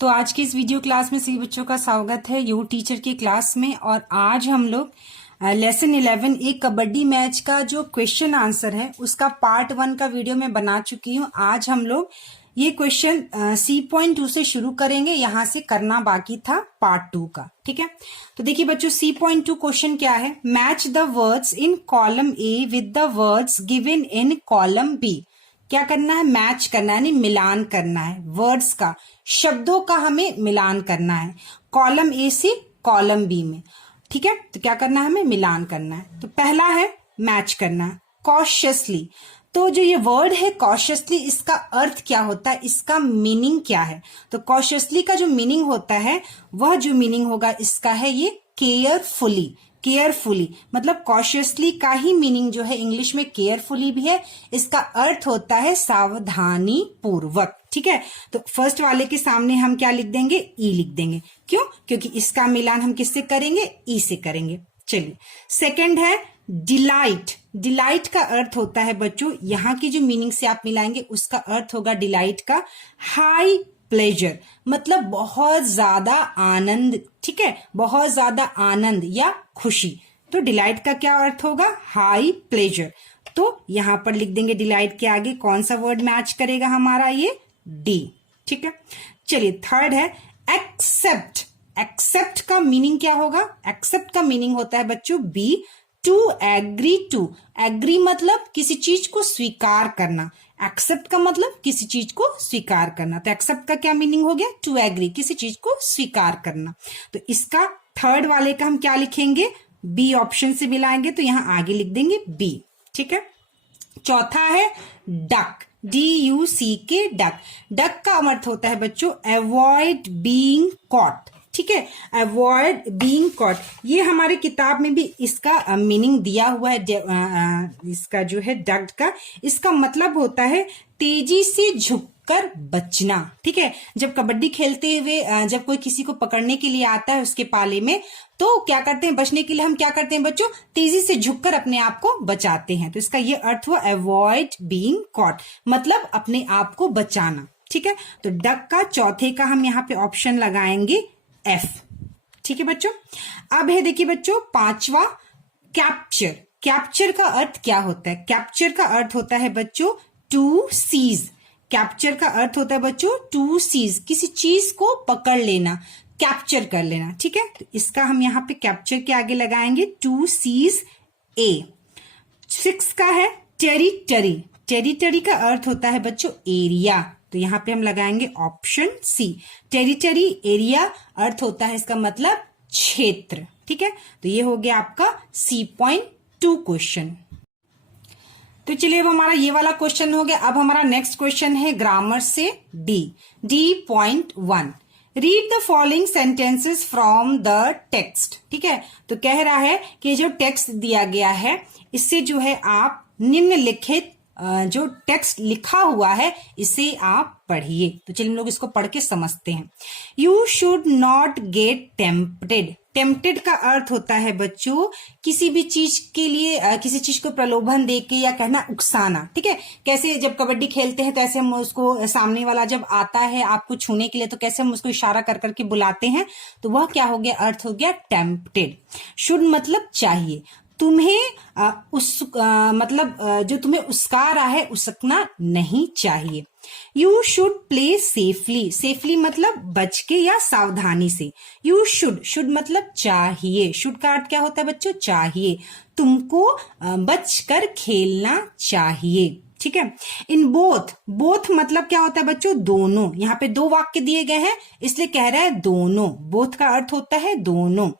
तो आज की इस वीडियो क्लास में सभी बच्चों का स्वागत है यू टीचर की क्लास में। और आज हम लोग लेसन 11 एक कबड्डी मैच का जो क्वेश्चन आंसर है उसका पार्ट 1 का वीडियो मैं बना चुकी हूँ। आज हम लोग ये क्वेश्चन C.2 से शुरू करेंगे, यहाँ से करना बाकी था पार्ट 2 का। ठीक है, तो देखिए बच्चों C.2 क्वेश्चन क्या है। Match the words in column A with the words given in column B. क्या करना है? मैच करना है, यानी मिलान करना है। वर्ड्स का, शब्दों का हमें मिलान करना है कॉलम ए से कॉलम बी में। ठीक है, तो क्या करना है? हमें मिलान करना है। तो पहला है मैच करना है कॉशियसली। तो जो ये वर्ड है कॉशियसली, इसका अर्थ क्या होता है, इसका मीनिंग क्या है? तो कॉशियसली का जो मीनिंग होता है, वह जो मीनिंग होगा इसका है ये केयरफुली। केयरफुली मतलब कॉशियसली का ही मीनिंग जो है इंग्लिश में केयरफुली भी है। इसका अर्थ होता है सावधानी पूर्वक। ठीक है, तो फर्स्ट वाले के सामने हम क्या लिख देंगे? ई लिख देंगे। क्यों? क्योंकि इसका मिलान हम किससे करेंगे? ई से करेंगे। चलिए, सेकंड है डिलाइट। डिलाइट का अर्थ होता है बच्चों, यहाँ की जो मीनिंग से आप मिलाएंगे उसका अर्थ होगा डिलाइट का हाई प्लेजर, मतलब बहुत ज्यादा आनंद। ठीक है, बहुत ज्यादा आनंद या खुशी। तो डिलाइट का क्या अर्थ होगा? High pleasure. तो यहां पर लिख देंगे डिलाइट के आगे कौन सा वर्ड मैच करेगा हमारा? ये डी। ठीक है, चलिए थर्ड है एक्सेप्ट। एक्सेप्ट का मीनिंग क्या होगा? एक्सेप्ट का मीनिंग होता है बच्चों B to agree to. Agree मतलब किसी चीज को स्वीकार करना, एक्सेप्ट का मतलब किसी चीज को स्वीकार करना। तो एक्सेप्ट का क्या मीनिंग हो गया? टू एग्री, किसी चीज को स्वीकार करना। तो इसका थर्ड वाले का हम क्या लिखेंगे? बी ऑप्शन से मिलाएंगे तो यहां आगे लिख देंगे बी। ठीक है, चौथा है डक। DUCK, duck. डक का अर्थ होता है बच्चों अवॉइड बीइंग कॉट। ठीक है, अवॉइड बीइंग कॉट, ये हमारे किताब में भी इसका मीनिंग दिया हुआ है। इसका जो है डक का, इसका मतलब होता है तेजी से झुककर बचना। ठीक है, जब कबड्डी खेलते हुए जब कोई किसी को पकड़ने के लिए आता है उसके पाले में, तो क्या करते हैं? बचने के लिए हम क्या करते हैं बच्चों? तेजी से झुककर अपने आप को बचाते हैं। तो इसका ये अर्थ हुआ अवॉइड बीइंग कॉट, मतलब अपने आप को बचाना। ठीक है, तो डक का चौथे का हम यहाँ पे ऑप्शन लगाएंगे F। ठीक है बच्चों, अब है देखिए बच्चों पांचवा कैप्चर। कैप्चर का अर्थ क्या होता है? कैप्चर का अर्थ होता है बच्चों टू सीज। कैप्चर का अर्थ होता है बच्चों टू सीज, किसी चीज को पकड़ लेना, कैप्चर कर लेना। ठीक है, तो इसका हम यहाँ पे कैप्चर के आगे लगाएंगे टू सीज ए। 6 का है टेरिटरी। टेरिटरी का अर्थ होता है बच्चों एरिया, तो यहां पे हम लगाएंगे ऑप्शन सी। टेरिटरी एरिया अर्थ होता है इसका मतलब क्षेत्र। ठीक है, तो ये हो गया आपका C.2 क्वेश्चन। तो चलिए अब हमारा ये वाला क्वेश्चन हो गया। अब हमारा नेक्स्ट क्वेश्चन है ग्रामर से D.1। Read the following sentences from the text. ठीक है, तो कह रहा है कि जो टेक्स्ट दिया गया है इससे जो है आप निम्नलिखित जो टेक्स्ट लिखा हुआ है इसे आप पढ़िए। तो चलिए हम लोग इसको पढ़ के समझते हैं। You should not gate tempted. Tempted का अर्थ होता है बच्चों किसी भी चीज के लिए किसी चीज को प्रलोभन देके या कहना उकसाना। ठीक है, कैसे जब कबड्डी खेलते हैं तो ऐसे हम उसको, सामने वाला जब आता है आपको छूने के लिए तो कैसे हम उसको इशारा कर करके बुलाते हैं, तो वह क्या हो गया? अर्थ हो गया टेम्पटेड। शुड मतलब चाहिए, तुम्हें मतलब जो तुम्हें उस्का रहा है उसकना नहीं चाहिए। You should play safely. Safely मतलब बच के या सावधानी से। यू शुड मतलब चाहिए। शुड का अर्थ क्या होता है बच्चों? चाहिए, तुमको बचकर खेलना चाहिए। ठीक है, इन बोथ। बोथ मतलब क्या होता है बच्चों? दोनों। यहाँ पे दो वाक्य दिए गए हैं इसलिए कह रहा है दोनों। बोथ का अर्थ होता है दोनों।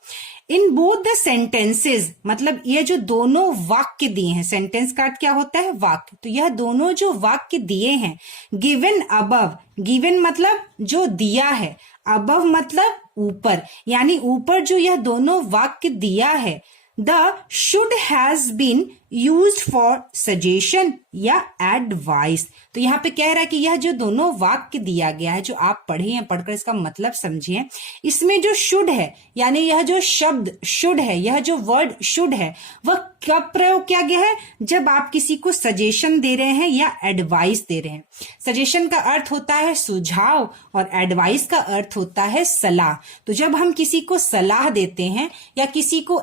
इन बोथ द सेंटेंसेस मतलब ये जो दोनों वाक्य दिए हैं, सेंटेंस का अर्थ क्या होता है? वाक्य। तो यह दोनों जो वाक्य दिए हैं गिवन अबव। गिवन मतलब जो दिया है, अबव मतलब ऊपर, यानी ऊपर जो यह दोनों वाक्य दिया है। The should has been used for suggestion या एडवाइस। तो यहाँ पे कह रहा है कि यह जो दोनों वाक्य दिया गया है, जो आप पढ़े हैं, पढ़कर इसका मतलब समझिए, इसमें जो शुड है, यानी यह जो शब्द शुड है, यह जो वर्ड शुड है, वह कब प्रयोग किया गया है? जब आप किसी को सजेशन दे रहे हैं या एडवाइस दे रहे हैं। सजेशन का अर्थ होता है सुझाव और एडवाइस का अर्थ होता है सलाह। तो जब हम किसी को सलाह देते हैं या किसी को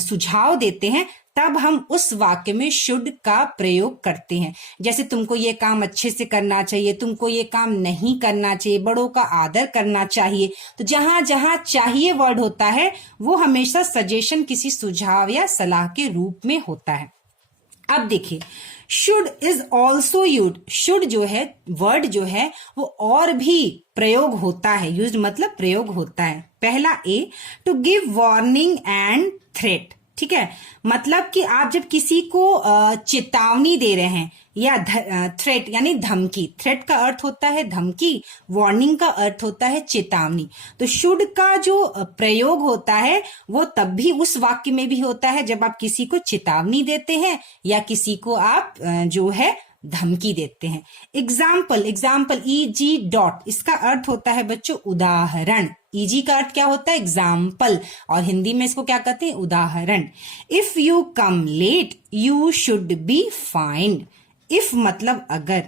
सुझाव देते हैं, तब हम उस वाक्य में शुड का प्रयोग करते हैं। जैसे तुमको ये काम अच्छे से करना चाहिए, तुमको ये काम नहीं करना चाहिए, बड़ों का आदर करना चाहिए। तो जहां जहां चाहिए वर्ड होता है, वो हमेशा सजेशन, किसी सुझाव या सलाह के रूप में होता है। अब देखिए, should is also use. Should जो है वर्ड जो है वो और भी प्रयोग होता है। यूज मतलब प्रयोग होता है। पहला A, to give warning and threat. ठीक है, मतलब कि आप जब किसी को चेतावनी दे रहे हैं या थ्रेट यानी धमकी। थ्रेट का अर्थ होता है धमकी, वार्निंग का अर्थ होता है चेतावनी। तो शुड का जो प्रयोग होता है वो तब भी उस वाक्य में भी होता है जब आप किसी को चेतावनी देते हैं या किसी को आप जो है धमकी देते हैं। एग्जाम्पल ईजी डॉट, इसका अर्थ होता है बच्चों उदाहरण। ईजी का अर्थ क्या होता है? एग्जाम्पल, और हिंदी में इसको क्या कहते हैं? उदाहरण। If you come let you should B find. If मतलब अगर,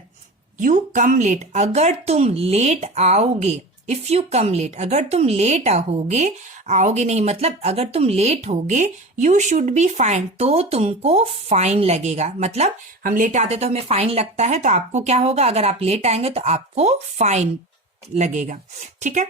यू कम लेट अगर तुम लेट आओगे। इफ यू कम लेट अगर तुम लेट आओगे नहीं मतलब अगर तुम लेट होगे, यू शुड बी फाइन तो तुमको फाइन लगेगा। मतलब हम लेट आते तो हमें फाइन लगता है, तो आपको क्या होगा? अगर आप लेट आएंगे तो आपको फाइन लगेगा। ठीक है।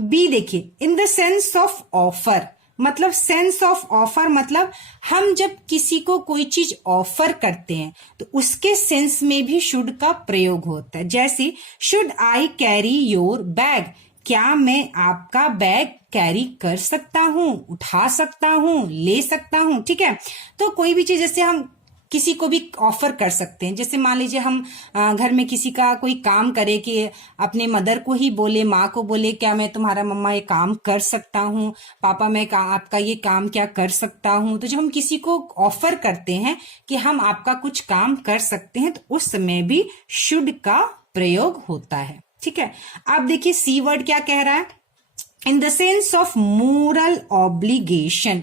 बी देखिए, in the sense of offer. मतलब सेंस ऑफ ऑफर मतलब हम जब किसी को कोई चीज ऑफर करते हैं तो उसके सेंस में भी शुड का प्रयोग होता है। जैसे should I carry your bag, क्या मैं आपका बैग कैरी कर सकता हूं, उठा सकता हूं, ले सकता हूं। ठीक है, तो कोई भी चीज जैसे हम किसी को भी ऑफर कर सकते हैं। जैसे मान लीजिए हम घर में किसी का कोई काम करे कि अपने मदर को ही बोले, माँ को बोले, क्या मैं तुम्हारा मम्मा ये काम कर सकता हूँ, पापा मैं आपका ये काम क्या कर सकता हूँ। तो जब हम किसी को ऑफर करते हैं कि हम आपका कुछ काम कर सकते हैं, तो उस समय भी शुड का प्रयोग होता है। ठीक है, अब देखिए सी वर्ड क्या कह रहा है? In the sense of moral obligation.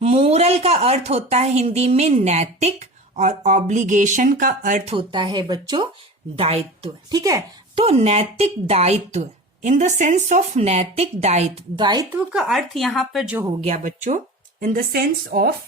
Moral का अर्थ होता है हिंदी में नैतिक, और ऑब्लिगेशन का अर्थ होता है बच्चों दायित्व। ठीक है, तो नैतिक दायित्व, इन द सेंस ऑफ नैतिक दायित्व। दायित्व का अर्थ यहां पर जो हो गया बच्चों, in the sense of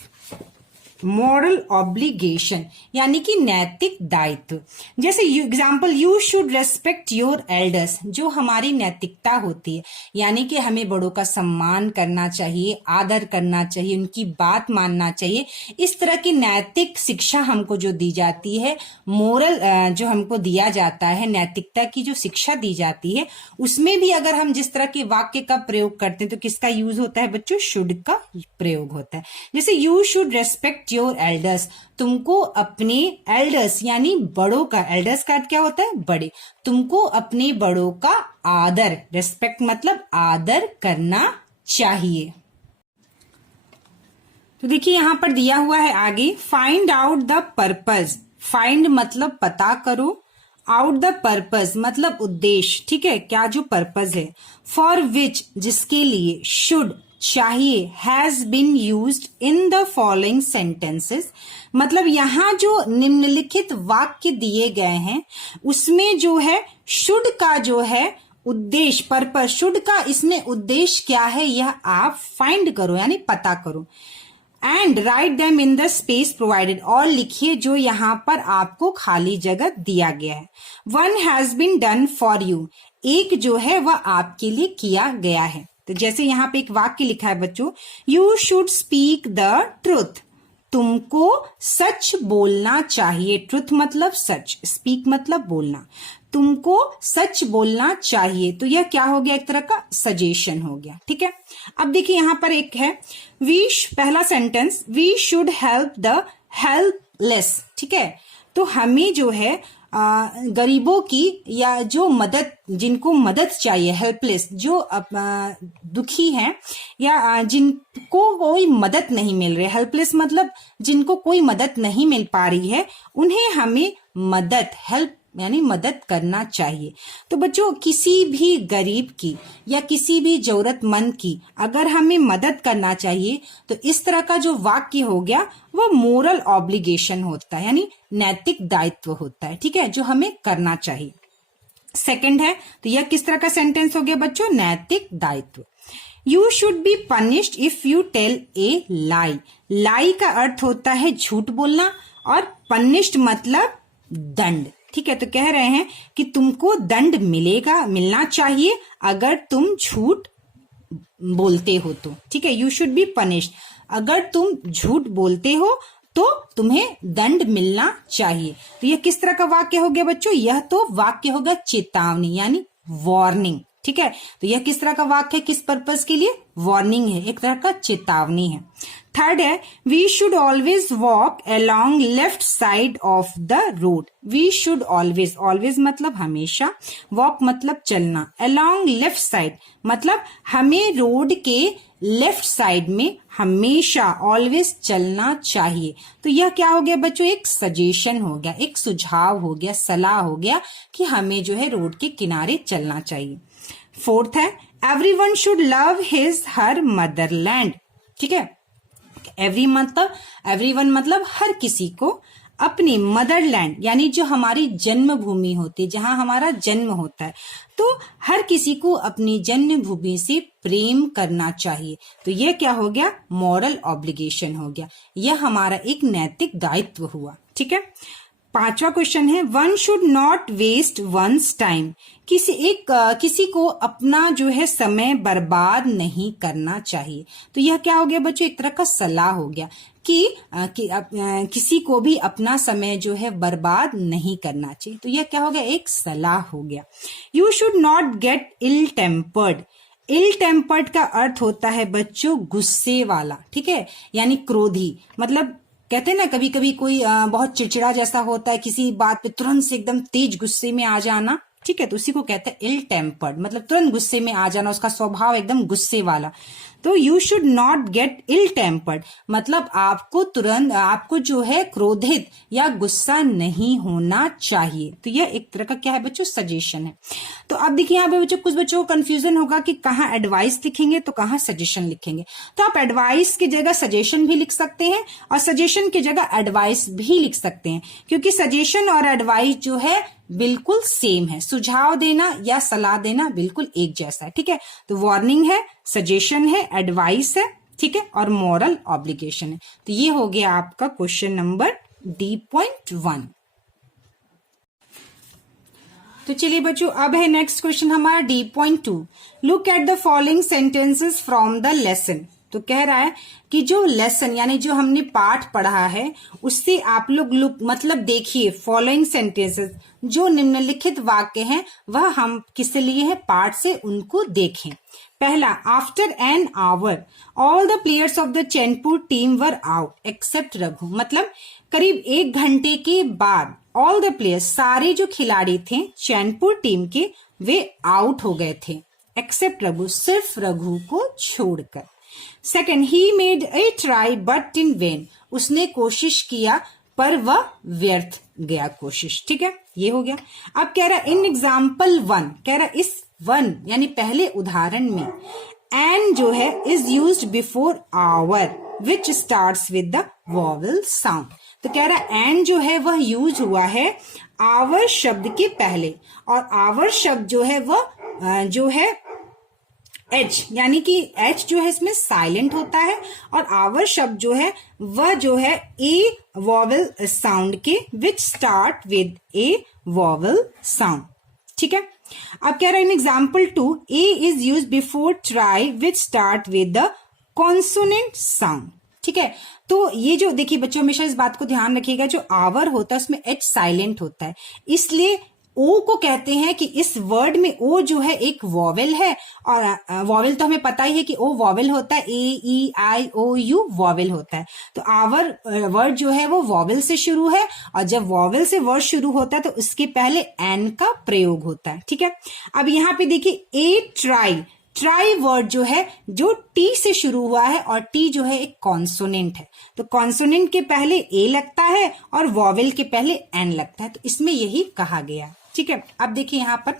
moral obligation, यानी कि नैतिक दायित्व। जैसे example, you should respect your elders, जो हमारी नैतिकता होती है, यानी कि हमें बड़ों का सम्मान करना चाहिए, आदर करना चाहिए, उनकी बात मानना चाहिए। इस तरह की नैतिक शिक्षा हमको जो दी जाती है, मोरल जो हमको दिया जाता है, नैतिकता की जो शिक्षा दी जाती है, उसमें भी अगर हम जिस तरह के वाक्य का प्रयोग करते हैं तो किसका यूज होता है बच्चों? शुड का प्रयोग होता है। जैसे you should respect your elders, तुमको अपने एल्डर्स यानी बड़ों का, एल्डर्स का अर्थ क्या होता है? बड़े। तुमको अपने बड़ों का आदर, रेस्पेक्ट मतलब आदर करना चाहिए। तो देखिए यहां पर दिया हुआ है आगे, find out the purpose. Find मतलब पता करो, आउट द पर्पज मतलब उद्देश्य। ठीक है, क्या जो पर्पज है। फॉर विच जिसके लिए, शुड चाहिए, has been used in the following sentences. मतलब यहां जो निम्नलिखित वाक्य दिए गए हैं उसमें जो है शुड का जो है उद्देश्य, पर्पज, शुड का इसमें उद्देश्य क्या है यह आप फाइंड करो यानी पता करो। And write them in the space provided, और लिखिए जो यहाँ पर आपको खाली जगह दिया गया है। One has been done for you, एक जो है वह आपके लिए किया गया है। तो जैसे यहाँ पे एक वाक्य लिखा है बच्चों, you should speak the truth, तुमको सच बोलना चाहिए। ट्रुथ मतलब सच, स्पीक मतलब बोलना, तुमको सच बोलना चाहिए। तो यह क्या हो गया? एक तरह का सजेशन हो गया। ठीक है, अब देखिए यहां पर एक है, पहला sentence, we should help the helpless. ठीक है, तो हमें जो है गरीबों की या जो मदद, जिनको मदद चाहिए, हेल्पलेस, जो दुखी हैं या जिनको कोई मदद नहीं मिल रही, हेल्पलेस मतलब जिनको कोई मदद नहीं मिल पा रही है, उन्हें हमें मदद, हेल्प यानी मदद करना चाहिए। तो बच्चों, किसी भी गरीब की या किसी भी जरूरतमंद की अगर हमें मदद करना चाहिए तो इस तरह का जो वाक्य हो गया वो मोरल ऑब्लिगेशन होता है, यानी नैतिक दायित्व होता है, ठीक है, जो हमें करना चाहिए। सेकंड है, तो यह किस तरह का सेंटेंस हो गया बच्चों? नैतिक दायित्व। You should be punished if you tell a lie. Lie का अर्थ होता है झूठ बोलना और पनिश्ड मतलब दंड, ठीक है। तो कह रहे हैं कि तुमको दंड मिलना चाहिए अगर तुम झूठ बोलते हो तो, ठीक है। यू शुड बी पनिश्ड, अगर तुम झूठ बोलते हो तो तुम्हें दंड मिलना चाहिए। तो यह किस तरह का वाक्य हो गया बच्चों? यह तो वाक्य होगा चेतावनी, यानी वार्निंग, ठीक है। तो यह किस तरह का वाक्य है, किस पर्पस के लिए? वार्निंग है, एक तरह का चेतावनी है। थर्ड है, we should always walk along left side of the road. We should always, always मतलब हमेशा, वॉक मतलब चलना, अलोंग लेफ्ट साइड मतलब हमें रोड के लेफ्ट साइड में हमेशा ऑलवेज चलना चाहिए। तो यह क्या हो गया बच्चों? एक सजेशन हो गया, एक सुझाव हो गया, सलाह हो गया कि हमें जो है रोड के किनारे चलना चाहिए। फोर्थ है, everyone should love his her Motherland, ठीक है। एवरीवन मतलब हर किसी को अपनी मदरलैंड यानी जो हमारी जन्मभूमि होती है, जहां हमारा जन्म होता है, तो हर किसी को अपनी जन्मभूमि से प्रेम करना चाहिए। तो यह क्या हो गया? मॉरल ऑब्लिगेशन हो गया, यह हमारा एक नैतिक दायित्व हुआ, ठीक है। पांचवा क्वेश्चन है, one should not waste one's time. किसी को अपना जो है समय बर्बाद नहीं करना चाहिए। तो यह क्या हो गया बच्चों? एक तरह का सलाह हो गया कि किसी को भी अपना समय जो है बर्बाद नहीं करना चाहिए। तो यह क्या हो गया? एक सलाह हो गया। You should not get ill tempered. Ill tempered का अर्थ होता है बच्चों गुस्से वाला, ठीक है, यानी क्रोधी। मतलब कहते हैं ना, कभी कभी कोई बहुत चिड़चिड़ा जैसा होता है, किसी बात पे तुरंत से एकदम तेज गुस्से में आ जाना, ठीक है, तो उसी को कहते हैं इल टेम्पर्ड, मतलब तुरंत गुस्से में आ जाना, उसका स्वभाव एकदम गुस्से वाला। तो you should not get ill tempered मतलब आपको जो है क्रोधित या गुस्सा नहीं होना चाहिए। तो यह एक तरह का क्या है बच्चों? सजेशन है। तो अब देखिए यहाँ पे बच्चों, कुछ बच्चों को कंफ्यूजन होगा कि कहाँ एडवाइस लिखेंगे तो कहाँ सजेशन लिखेंगे। तो आप एडवाइस की जगह सजेशन भी लिख सकते हैं और सजेशन की जगह एडवाइस भी लिख सकते हैं, क्योंकि सजेशन और एडवाइस जो है बिल्कुल सेम है, सुझाव देना या सलाह देना बिल्कुल एक जैसा है, ठीक है। तो वार्निंग है, सजेशन है, एडवाइस है, ठीक है, और मॉरल ऑब्लिगेशन है। तो ये हो गया आपका क्वेश्चन नंबर D.1। तो चलिए बच्चों, अब है नेक्स्ट क्वेश्चन हमारा D.2। Look at the following sentences from the lesson. तो कह रहा है कि जो लेसन यानी जो हमने पाठ पढ़ा है उससे आप लोग लुक मतलब देखिए फॉलोइंग सेंटेंसेस, जो निम्नलिखित वाक्य हैं वह हम किससे लिए हैं? पाठ से, उनको देखें। पहला, after an hour all the players of the Chainpur team were out except Raghu. मतलब करीब 1 घंटे के बाद ऑल द प्लेयर्स, सारे जो खिलाड़ी थे चैनपुर टीम के, वे आउट हो गए थे, एक्सेप्ट रघु, सिर्फ रघु को छोड़कर। Second, he made a try but in when. उसने कोशिश किया पर वह व्यर्थ गया कोशिश, ठीक है, ये हो गया। अब कह रहा इन एग्जाम्पल 1, कह रहा इस 1 यानी पहले उदाहरण में एन जो है is used before hour which starts with the vowel sound. तो कह रहा एन जो है वह यूज हुआ है आवर शब्द के पहले, और आवर शब्द जो है वह जो है एच, यानी कि एच जो है इसमें साइलेंट होता है, और आवर शब्द जो है वह जो है ए वॉवेल साउंड के which start with A vowel sound, ठीक है। अब कह रहा है in example 2 A is use before try which start with the consonant sound, ठीक है। तो ये जो देखिए बच्चों, हमेशा इस बात को ध्यान रखिएगा, जो आवर होता है उसमें एच साइलेंट होता है, इसलिए ओ को कहते हैं कि इस वर्ड में ओ जो है एक वॉवेल है, और वॉवेल तो हमें पता ही है कि ओ वॉवेल होता है, ए ई आई ओ यू वॉवेल होता है। तो आवर वर्ड जो है वो वॉवेल से शुरू है, और जब वॉवेल से वर्ड शुरू होता है तो उसके पहले एन का प्रयोग होता है। ठीक है, अब यहाँ पे देखिए ए ट्राई, ट्राई वर्ड जो है जो टी से शुरू हुआ है, और टी जो है एक कॉन्सोनेंट है, तो कॉन्सोनेंट के पहले ए लगता है और वॉवेल के पहले एन लगता है, तो इसमें यही कहा गया। ठीक है, अब देखिए यहां पर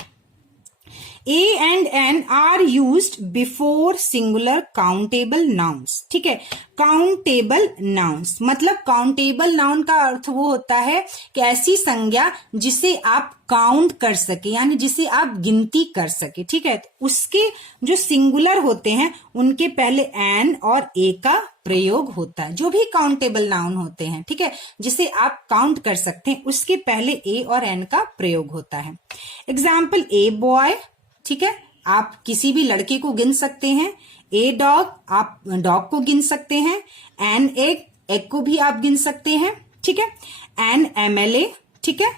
A and N are used before singular countable nouns। ठीक है, काउंटेबल नाउन्स मतलब काउंटेबल नाउन का अर्थ वो होता है कि ऐसी संज्ञा जिसे आप काउंट कर सके, यानी जिसे आप गिनती कर सके। ठीक है, तो उसके जो सिंगुलर होते हैं उनके पहले एन और ए का प्रयोग होता है, जो भी काउंटेबल नाउन होते हैं। ठीक है, जिसे आप काउंट कर सकते हैं उसके पहले ए और एन का प्रयोग होता है। एग्जाम्पल, ए बॉय, ठीक है, आप किसी भी लड़के को गिन सकते हैं। ए डॉग, आप डॉग को गिन सकते हैं। एन एग, एग को भी आप गिन सकते हैं। ठीक है, एन एमएलए, ठीक है,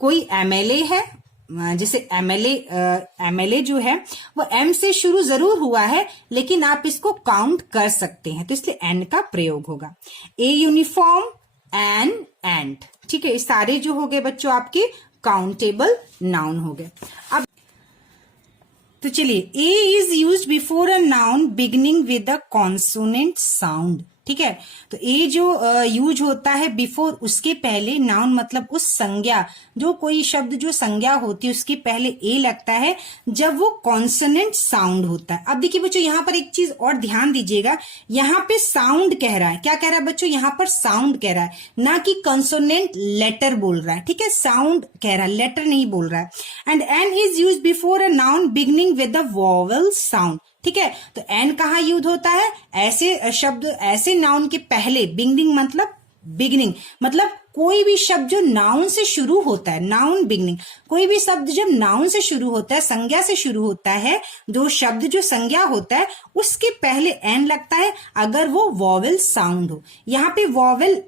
कोई एमएलए है, जैसे एमएलए जो है वो एम से शुरू जरूर हुआ है, लेकिन आप इसको काउंट कर सकते हैं, तो इसलिए एन का प्रयोग होगा। ए यूनिफॉर्म, एन एंड, ठीक है, ये सारे जो हो गए बच्चों आपके काउंटेबल नाउन हो गए। अब तो चलिए, a is used before a noun beginning with a consonant sound. ठीक है, तो ए जो यूज होता है बिफोर, उसके पहले, नाउन मतलब उस संज्ञा, जो कोई शब्द जो संज्ञा होती है उसके पहले ए लगता है जब वो कॉन्सोनेंट साउंड होता है। अब देखिए बच्चों, यहाँ पर एक चीज और ध्यान दीजिएगा, यहाँ पे साउंड कह रहा है, क्या कह रहा है बच्चों, यहाँ पर साउंड कह रहा है, ना कि कंसोनेंट लेटर बोल रहा है। ठीक है, साउंड कह रहा है, लेटर नहीं बोल रहा है। And an is use before a noun beginning with the vowel sound. ठीक है, तो एन कहाँ यूज होता है, ऐसे शब्द, ऐसे नाउन के पहले, बिगिनिंग मतलब बिगिनिंग मतलब कोई भी शब्द जो नाउन से शुरू होता है, नाउन बिगिनिंग, कोई भी शब्द जब नाउन से शुरू होता है, संज्ञा से शुरू होता है, जो शब्द जो संज्ञा होता है उसके पहले एन लगता है अगर वो वॉवेल साउंड हो। यहाँ पे वॉवेल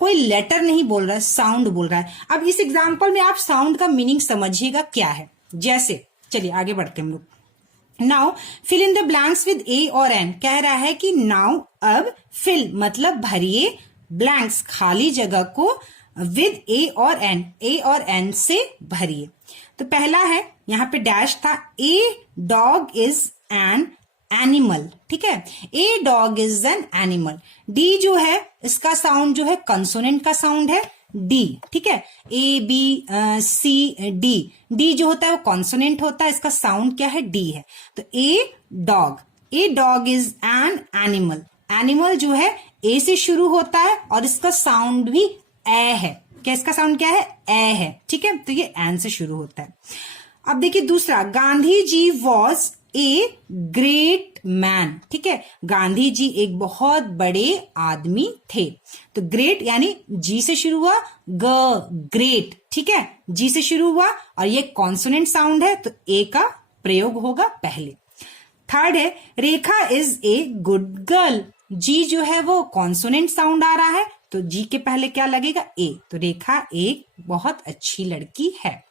कोई लेटर नहीं बोल रहा है, साउंड बोल रहा है। अब इस एग्जाम्पल में आप साउंड का मीनिंग समझिएगा क्या है। जैसे चलिए आगे बढ़ते हम लोग। Now fill in the blanks with a और एन, कह रहा है कि नाउ अब फिल मतलब भरिए, ब्लैंक्स खाली जगह को, विद ए और एन, ए और एन से भरिए। तो पहला है, यहाँ पे डैश था, a dog is an animal. ठीक है, a dog is an animal. D जो है इसका साउंड जो है कंसोनेंट का साउंड है, डी। ठीक है, A B C D, D जो होता है वो कॉन्सोनेंट होता है, इसका साउंड क्या है, डी है। तो a dog is an animal, animal जो है ए से शुरू होता है और इसका साउंड भी ए है। क्या इसका साउंड क्या है, ए है। ठीक है, तो ये एन से शुरू होता है। अब देखिए दूसरा, Gandhi ji was a great man. ठीक है, गांधी जी एक बहुत बड़े आदमी थे। तो ग्रेट यानी जी से शुरू हुआ, ग्रेट। ठीक है, जी से शुरू हुआ और ये कॉन्सोनेंट साउंड है, तो ए का प्रयोग होगा पहले। थर्ड है, रेखा इज ए गुड गर्ल। जी जो है वो कॉन्सोनेंट साउंड आ रहा है, तो जी के पहले क्या लगेगा, ए, तो रेखा एक बहुत अच्छी लड़की है।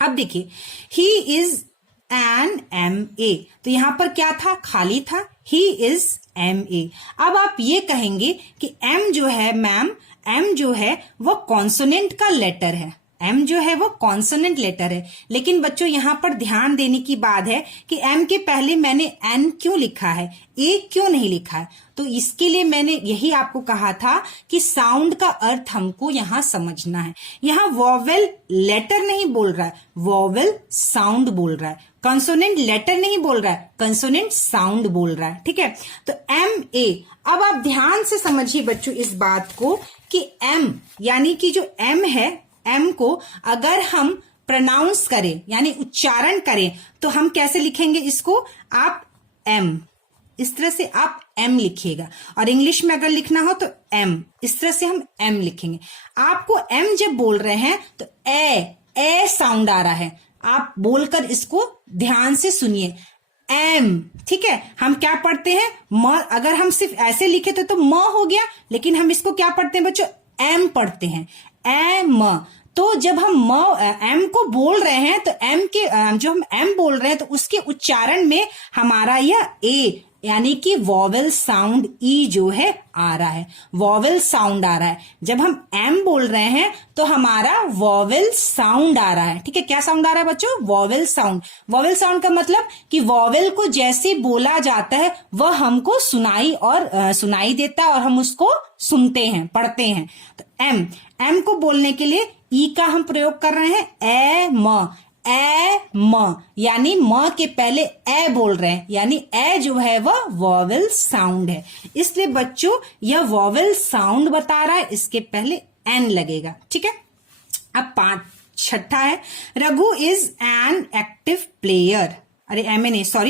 अब देखिए, he is an M A, तो यहां पर क्या था, खाली था, ही इज एम ए। अब आप ये कहेंगे कि एम जो है मैम, एम जो है वो कॉन्सोनेंट का लेटर है, एम जो है वो कॉन्सोनेंट लेटर है। लेकिन बच्चों यहां पर ध्यान देने की बात है कि एम के पहले मैंने एन क्यों लिखा है, ए क्यों नहीं लिखा है। तो इसके लिए मैंने यही आपको कहा था कि साउंड का अर्थ हमको यहां समझना है। यहां वॉवेल लेटर नहीं बोल रहा है, वॉवेल साउंड बोल रहा है, कंसोनेंट लेटर नहीं बोल रहा है, कंसोनेंट साउंड बोल रहा है। ठीक है, तो एम ए। अब आप ध्यान से समझिए बच्चों इस बात को कि एम यानी कि जो एम है, एम को अगर हम प्रोनाउंस करें यानी उच्चारण करें तो हम कैसे लिखेंगे इसको, आप एम, इस तरह से आप एम लिखिएगा, और इंग्लिश में अगर लिखना हो तो एम, इस तरह से हम एम लिखेंगे। आपको एम जब बोल रहे हैं तो ए साउंड आ रहा है, आप बोलकर इसको ध्यान से सुनिए, एम। ठीक है, हम क्या पढ़ते हैं, म, अगर हम सिर्फ ऐसे लिखे तो म हो गया, लेकिन हम इसको क्या पढ़ते हैं बच्चों, एम पढ़ते हैं, एम। तो जब हम एम को बोल रहे हैं तो एम के जो हम एम बोल रहे हैं तो उसके उच्चारण में हमारा यह ए यानी कि वॉवेल साउंड ई जो है आ रहा है, वॉवेल साउंड आ रहा है। जब हम एम बोल रहे हैं तो हमारा वॉवेल साउंड आ रहा है। ठीक है, क्या साउंड आ रहा है बच्चों? Vowel sound. वॉवेल साउंड का मतलब कि वॉवेल को जैसे बोला जाता है वह हमको सुनाई देता है और हम उसको सुनते हैं, पढ़ते हैं। तो एम को बोलने के लिए ई का हम प्रयोग कर रहे हैं, म यानी म के पहले ए बोल रहे हैं, यानी ए जो है वह वॉवेल साउंड है, इसलिए बच्चों यह वॉवेल साउंड बता रहा है, इसके पहले एन लगेगा। ठीक है, अब छठा है, Raghu is an active player.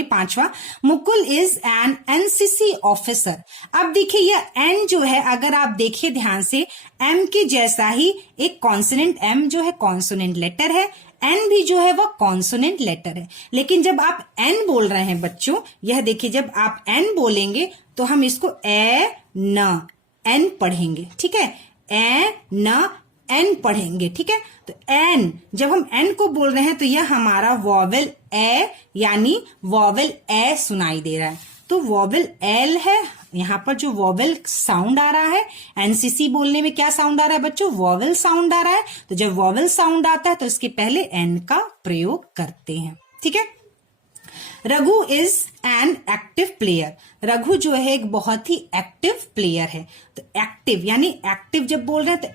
पांचवा, Mukul is an NCC officer. अब देखिए यह एन जो है, अगर आप देखिए ध्यान से, एम के जैसा ही एक कॉन्सोनेंट, एम जो है कॉन्सोनेंट लेटर है, एन भी जो है वह कॉन्सोनेंट लेटर है। लेकिन जब आप एन बोल रहे हैं बच्चों, यह देखिए जब आप एन बोलेंगे तो हम इसको एन पढ़ेंगे। ठीक है, एन पढ़ेंगे। ठीक है, तो एन, जब हम एन को बोल रहे हैं तो यह हमारा वॉवेल ए यानी वॉवेल ए सुनाई दे रहा है। तो वॉवेल एल है, यहाँ पर जो वॉवेल साउंड आ रहा है, एनसीसी बोलने में क्या साउंड आ रहा है बच्चों? वॉवेल साउंड आ रहा है। तो जब वॉवेल साउंड आता है तो इसके पहले एन का प्रयोग करते हैं। ठीक है, Raghu is an active player. Raghu जो है एक बहुत ही एक्टिव प्लेयर है। तो एक्टिव यानी एक्टिव जब बोल रहे हैं तो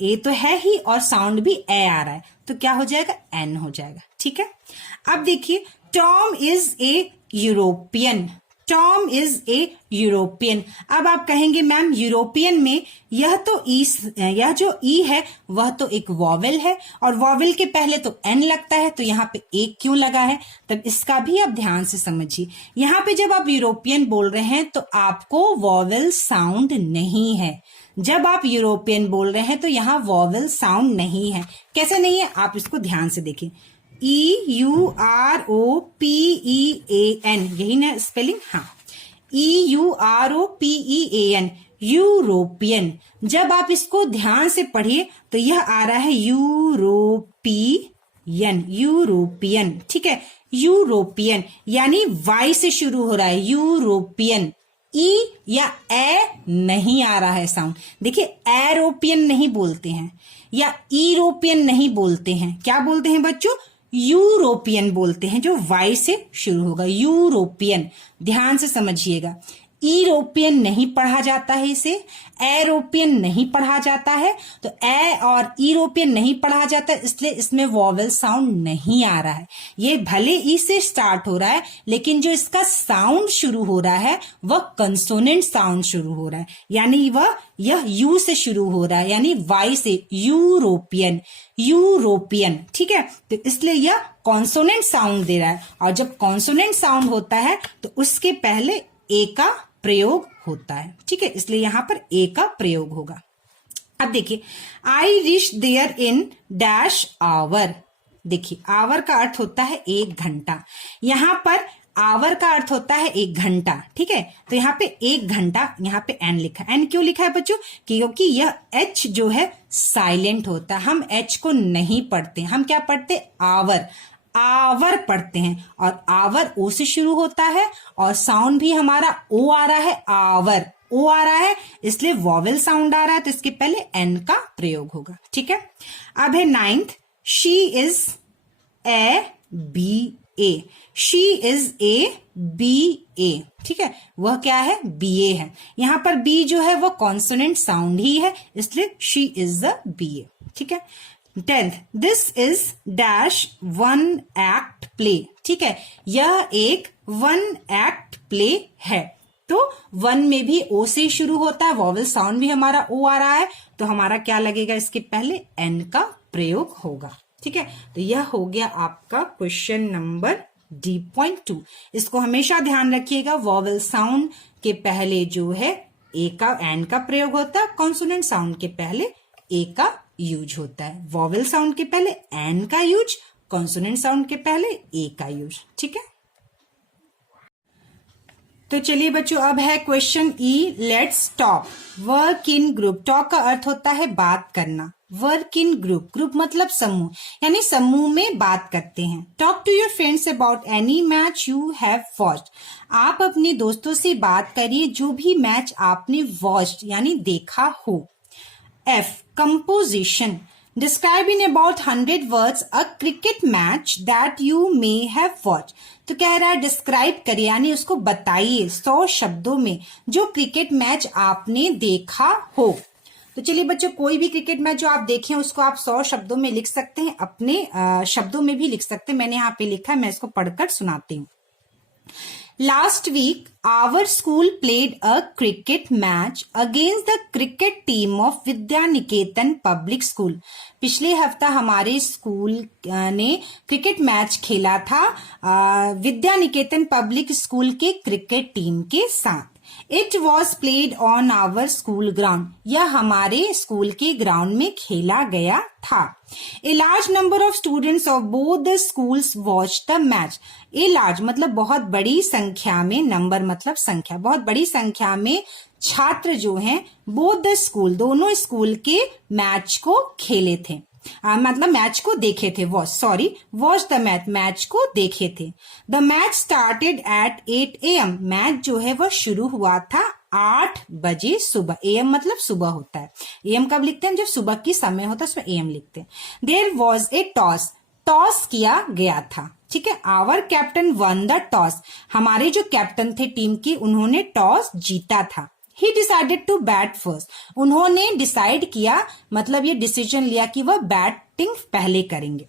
ए तो है ही और साउंड भी ए आ रहा है, तो क्या हो जाएगा? एन हो जाएगा। ठीक है, अब देखिए Tom is a European. Tom is a European. अब आप कहेंगे मैम यूरोपियन में यह जो ई है वह तो एक वॉवेल है और वॉवेल के पहले तो एन लगता है, तो यहाँ पे एक क्यों लगा है? तब इसका भी आप ध्यान से समझिए। यहाँ पे जब आप यूरोपियन बोल रहे हैं तो आपको वॉवेल साउंड नहीं है। जब आप यूरोपियन बोल रहे हैं तो यहाँ वॉवेल साउंड नहीं है। कैसे नहीं है? आप इसको ध्यान से देखिए, EUROPEAN, यही ना स्पेलिंग? हाँ, EUROPEAN, यूरोपियन। जब आप इसको ध्यान से पढ़िए तो यह आ रहा है यूरोपियन। ठीक है, यूरोपियन यानी वाई से शुरू हो रहा है, यूरोपियन। ई या ए नहीं आ रहा है साउंड। देखिए एरोपियन नहीं बोलते हैं या यूरोपियन नहीं बोलते हैं, क्या बोलते हैं बच्चों? यूरोपियन बोलते हैं, जो वाई से शुरू होगा, यूरोपियन। ध्यान से समझिएगा, यूरोपियन नहीं पढ़ा जाता है, इसे एरोपियन नहीं पढ़ा जाता है। तो ए और यूरोपियन नहीं पढ़ा जाता, इसलिए इसमें वॉवेल साउंड नहीं आ रहा है। ये भले ई से स्टार्ट हो रहा है लेकिन जो इसका साउंड शुरू हो रहा है वह कंसोनेंट साउंड शुरू हो रहा है, यानी यह यू से शुरू हो रहा है, यानी वाई से, यूरोपियन। ठीक है, तो इसलिए यह कॉन्सोनेंट साउंड दे रहा है और जब कॉन्सोनेंट साउंड होता है तो उसके पहले ए का प्रयोग होता है। ठीक है, इसलिए यहां पर ए का प्रयोग होगा। अब देखिए, I reach there in dash hour. देखिए आवर का अर्थ होता है 1 घंटा, यहां पर आवर का अर्थ होता है 1 घंटा। ठीक है, तो यहाँ पे 1 घंटा, यहाँ पे एन लिखा है। एन क्यों लिखा है बच्चों? क्योंकि यह एच जो है साइलेंट होता है, हम एच को नहीं पढ़ते, हम क्या पढ़ते? आवर पढ़ते हैं और आवर ओ से शुरू होता है और साउंड भी हमारा ओ आ रहा है, आवर ओ आ रहा है, इसलिए वॉवेल साउंड आ रहा है, तो इसके पहले एन का प्रयोग होगा। ठीक है, अब है 9th, she is a B A. She is a B A. ठीक है, वह क्या है? बी ए है। यहां पर बी जो है वह कॉन्सोनेंट साउंड ही है, इसलिए she is the B A. ठीक है, 10th, this is dash 1 act play. ठीक है, यह एक 1 एक्ट प्ले है, तो 1 में भी ओ से शुरू होता है, वॉवेल साउंड भी हमारा ओ आ रहा है, तो हमारा क्या लगेगा? इसके पहले एन का प्रयोग होगा। ठीक है, तो यह हो गया आपका क्वेश्चन नंबर D.2। इसको हमेशा ध्यान रखिएगा, वॉवेल साउंड के पहले जो है ए का, एन का प्रयोग होता है, कॉन्सोनेंट साउंड के पहले ए का यूज होता है, वॉवेल साउंड के पहले एन का यूज, कॉन्सोनेंट साउंड के पहले ए का यूज। ठीक है, तो चलिए बच्चों अब है question E, let's talk. Work in group. Talk का अर्थ होता है बात करना, वर्क इन ग्रुप, ग्रुप मतलब समूह, यानी समूह में बात करते हैं। Talk to your friends about any match you have watched, आप अपने दोस्तों से बात करिए जो भी मैच आपने वॉच्ड यानी देखा हो। F, composition, describe in about 100 words a cricket match that you may have watched। तो कह रहा है डिस्क्राइब करिए यानी उसको बताइए 100 शब्दों में जो क्रिकेट मैच आपने देखा हो। तो चलिए बच्चों, कोई भी क्रिकेट मैच जो आप देखें उसको आप 100 शब्दों में लिख सकते हैं, अपने शब्दों में भी लिख सकते हैं। मैंने यहाँ पे लिखा है, मैं इसको पढ़कर सुनाती हूँ। Last week, our school played a cricket match against the cricket team of Vidya Niketan Public School। पिछले हफ्ता हमारे स्कूल ने क्रिकेट मैच खेला था विद्या निकेतन पब्लिक स्कूल के क्रिकेट टीम के साथ। It was played on our school ground, यह हमारे स्कूल के ग्राउंड में खेला गया था। A large number of students of both the schools watched the match। A large मतलब बहुत बड़ी संख्या में, नंबर मतलब संख्या, बहुत बड़ी संख्या में छात्र जो हैं both the school, दोनों स्कूल के मैच को खेले थे, मतलब मैच को देखे थे। वॉच द मैच, मैच को देखे थे। The match started at 8 AM, match जो है वह शुरू हुआ था 8 बजे सुबह। AM मतलब सुबह होता है। AM कब लिखते हैं? जब सुबह की समय होता है उसमें AM लिखते हैं। There was a toss, toss किया गया था, ठीक है। Our captain won the toss, हमारे जो कैप्टन थे टीम के उन्होंने टॉस जीता था। He decided to bat first, उन्होंने डिसाइड किया मतलब ये डिसीजन लिया कि वह बैटिंग पहले करेंगे।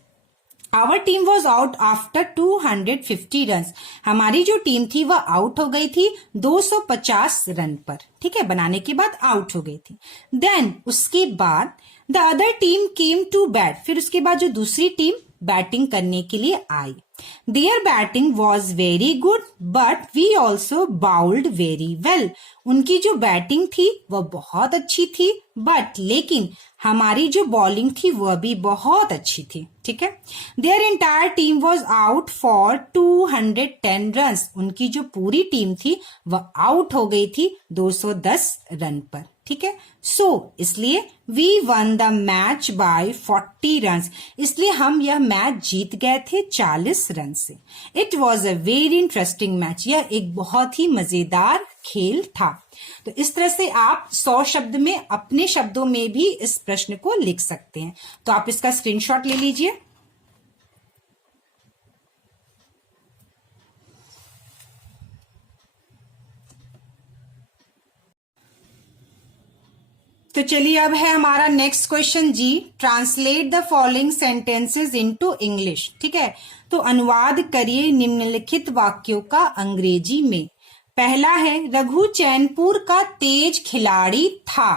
Our team was out after 250 runs, हमारी जो टीम थी वह आउट हो गई थी 250 रन पर, ठीक है, बनाने के बाद आउट हो गई थी। Then उसके बाद the other team came to bat, फिर उसके बाद जो दूसरी टीम बैटिंग करने के लिए आई। Their batting was very good, but we also bowled very well, उनकी जो बैटिंग थी वह बहुत अच्छी थी, बट लेकिन हमारी जो बॉलिंग थी वह भी बहुत अच्छी थी, ठीक है। Their entire team was out for 210 runs, उनकी जो पूरी टीम थी वह आउट हो गई थी 210 रन पर, ठीक है। इसलिए we won the match by 40 run, इसलिए हम यह मैच जीत गए थे 40 रन से। It was a very interesting match, यह एक बहुत ही मजेदार खेल था। तो इस तरह से आप 100 शब्द में अपने शब्दों में भी इस प्रश्न को लिख सकते हैं। तो आप इसका स्क्रीनशॉट ले लीजिए। तो चलिए अब है हमारा next question G, translate the following sentences into English, ठीक है। तो अनुवाद करिए निम्नलिखित वाक्यों का अंग्रेजी में। पहला है, रघु चैनपुर का तेज खिलाड़ी था।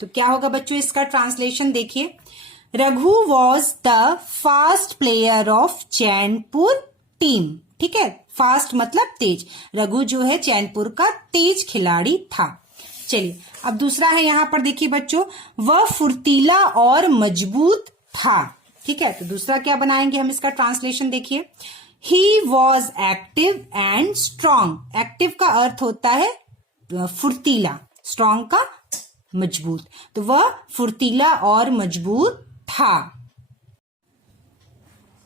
तो क्या होगा बच्चों इसका ट्रांसलेशन देखिए। Raghu was the fast player of Chainpur team, ठीक है, फास्ट मतलब तेज, रघु जो है चैनपुर का तेज खिलाड़ी था। चलिए अब दूसरा है, यहां पर देखिए बच्चों, वह फुर्तीला और मजबूत था, ठीक है। तो दूसरा क्या बनाएंगे हम, इसका ट्रांसलेशन देखिए। He was active and strong, active का अर्थ होता है फुर्तीला, स्ट्रॉन्ग का मजबूत, तो वह फुर्तीला और मजबूत था।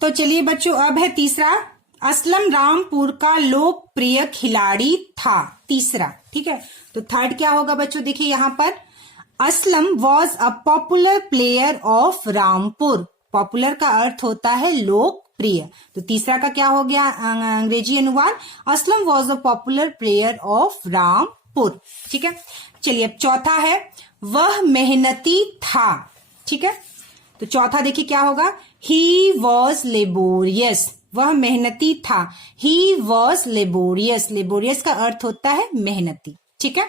तो चलिए बच्चों अब है तीसरा, असलम रामपुर का लोकप्रिय खिलाड़ी था, तीसरा, ठीक है। तो थर्ड क्या होगा बच्चों, देखिए यहां पर, Aslam was a popular player of Rampur, popular का अर्थ होता है लोकप्रिय, तो तीसरा का क्या हो गया अंग्रेजी अनुवाद, Aslam was a popular player of Rampur, ठीक है। चलिए अब चौथा है, वह मेहनती था, ठीक है। तो चौथा देखिए क्या होगा, ही वॉज लेबोरियस, वह मेहनती था, ही वॉज लेबोरियस, लेबोरियस का अर्थ होता है मेहनती, ठीक है।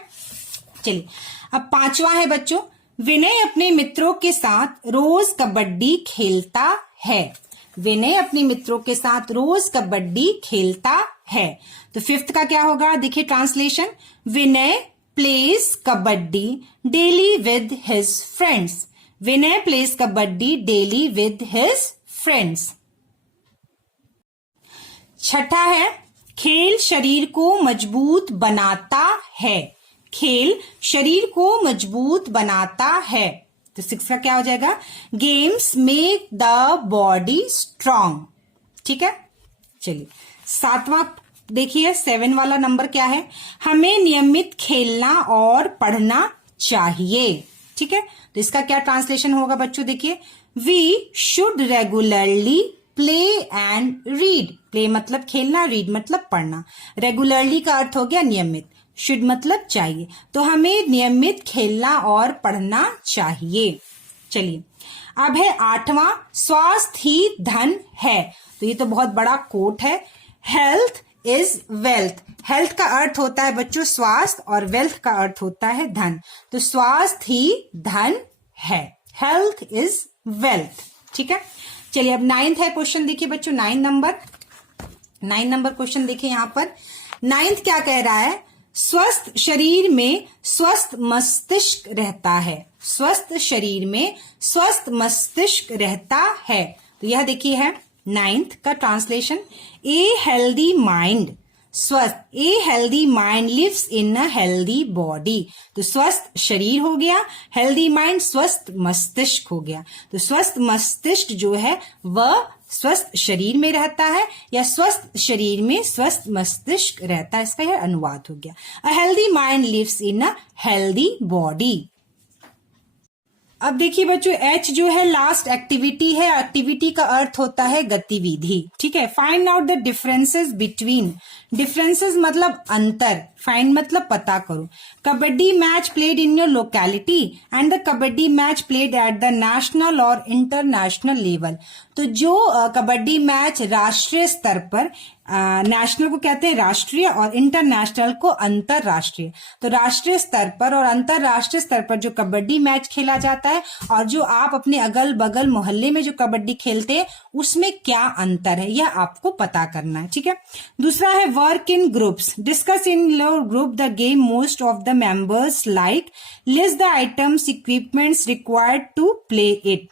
चलिए अब पांचवा है बच्चों, विनय अपने मित्रों के साथ रोज कबड्डी खेलता है, विनय अपने मित्रों के साथ रोज कबड्डी खेलता है। तो फिफ्थ का क्या होगा, देखिए translation, Vinay plays kabaddi daily with his friends, Vinay plays kabaddi daily with his friends. छठा है, खेल शरीर को मजबूत बनाता है, खेल शरीर को मजबूत बनाता है। तो 6 का क्या हो जाएगा, games make the body strong. ठीक है, चलिए 7वां देखिए, 7 वाला नंबर क्या है, हमें नियमित खेलना और पढ़ना चाहिए। ठीक है, तो इसका क्या ट्रांसलेशन होगा बच्चों, देखिए, we should regularly play and read. Play मतलब खेलना, रीड मतलब पढ़ना। रेगुलरली का अर्थ हो गया नियमित, शुड मतलब चाहिए, तो हमें नियमित खेलना और पढ़ना चाहिए। चलिए अब है 8वां, स्वास्थ्य ही धन है। तो ये तो बहुत बड़ा कोट है, हेल्थ इज वेल्थ। हेल्थ का अर्थ होता है बच्चों स्वास्थ्य और वेल्थ का अर्थ होता है धन, तो स्वास्थ्य ही धन है, हेल्थ इज वेल्थ। ठीक है, चलिए अब 9th है क्वेश्चन, देखिए बच्चों 9 नंबर क्वेश्चन देखिए यहां पर 9th क्या कह रहा है, स्वस्थ शरीर में स्वस्थ मस्तिष्क रहता है। स्वस्थ शरीर में स्वस्थ मस्तिष्क रहता है, तो यह देखिए है 9th का ट्रांसलेशन, ए हेल्दी माइंड, स्वस्थ, a healthy mind lives in a healthy body. तो स्वस्थ शरीर हो गया, हेल्दी माइंड स्वस्थ मस्तिष्क हो गया। तो स्वस्थ मस्तिष्क जो है वह स्वस्थ शरीर में रहता है, या स्वस्थ शरीर में स्वस्थ मस्तिष्क रहता है, इसका यह अनुवाद हो गया। A healthy mind lives in a healthy body. अब देखिए बच्चों, एच जो है लास्ट एक्टिविटी है, एक्टिविटी का अर्थ होता है गतिविधि। ठीक है, find out the differences between, differences मतलब अंतर, फाइंड मतलब पता करो, kabaddi match played in your locality and the kabaddi match played at the national और इंटरनेशनल लेवल। तो जो कबड्डी मैच राष्ट्रीय स्तर पर, नेशनल को कहते हैं राष्ट्रीय और इंटरनेशनल को अंतरराष्ट्रीय, तो राष्ट्रीय स्तर पर और अंतरराष्ट्रीय स्तर पर जो कबड्डी मैच खेला जाता है और जो आप अपने अगल बगल मोहल्ले में जो कबड्डी खेलते हैं उसमें क्या अंतर है, यह आपको पता करना है। ठीक है, दूसरा है work in groups, discuss in your group the game most of the members like, list the items equipments required to play it.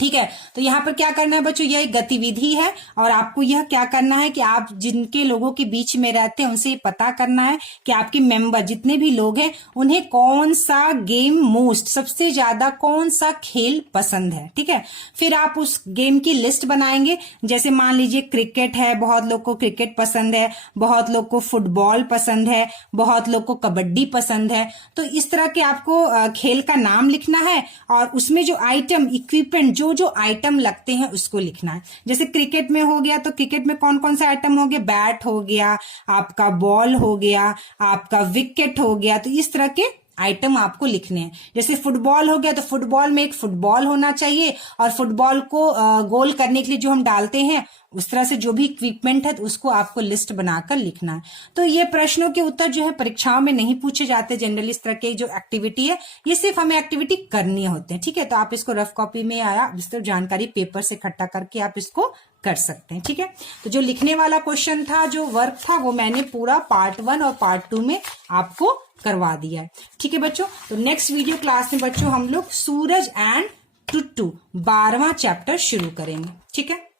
ठीक है, तो यहाँ पर क्या करना है बच्चों, यह एक गतिविधि है और आपको यह क्या करना है कि आप जिनके लोगों के बीच में रहते हैं उनसे पता करना है कि आपके मेंबर जितने भी लोग हैं उन्हें कौन सा गेम मोस्ट, सबसे ज्यादा कौन सा खेल पसंद है। ठीक है, फिर आप उस गेम की लिस्ट बनाएंगे, जैसे मान लीजिए क्रिकेट है, बहुत लोग को क्रिकेट पसंद है, बहुत लोग को फुटबॉल पसंद है, बहुत लोग को कबड्डी पसंद है। तो इस तरह के आपको खेल का नाम लिखना है और उसमें जो आइटम इक्विपमेंट जो आइटम लगते हैं उसको लिखना है। जैसे क्रिकेट में हो गया तो क्रिकेट में कौन कौन सा आइटम हो गया, बैट हो गया, आपका बॉल हो गया, आपका विकेट हो गया, तो इस तरह के आइटम आपको लिखने हैं। जैसे फुटबॉल हो गया तो फुटबॉल में एक फुटबॉल होना चाहिए और फुटबॉल को गोल करने के लिए जो हम डालते हैं उस तरह से जो भी इक्विपमेंट है तो उसको आपको लिस्ट बनाकर लिखना है। तो ये प्रश्नों के उत्तर जो है परीक्षाओं में नहीं पूछे जाते जनरली, इस तरह के जो एक्टिविटी है ये सिर्फ हमें एक्टिविटी करनी होते हैं। ठीक है, तो आप इसको रफ कॉपी में आया विस्तृत जानकारी पेपर से इकट्ठा करके आप इसको कर सकते हैं। ठीक है, तो जो लिखने वाला क्वेश्चन था, जो वर्क था, वो मैंने पूरा पार्ट 1 और पार्ट 2 में आपको करवा दिया है। ठीक है बच्चों, तो नेक्स्ट वीडियो क्लास में बच्चों हम लोग सूरज एंड टुट्टू 12वां चैप्टर शुरू करेंगे। ठीक है।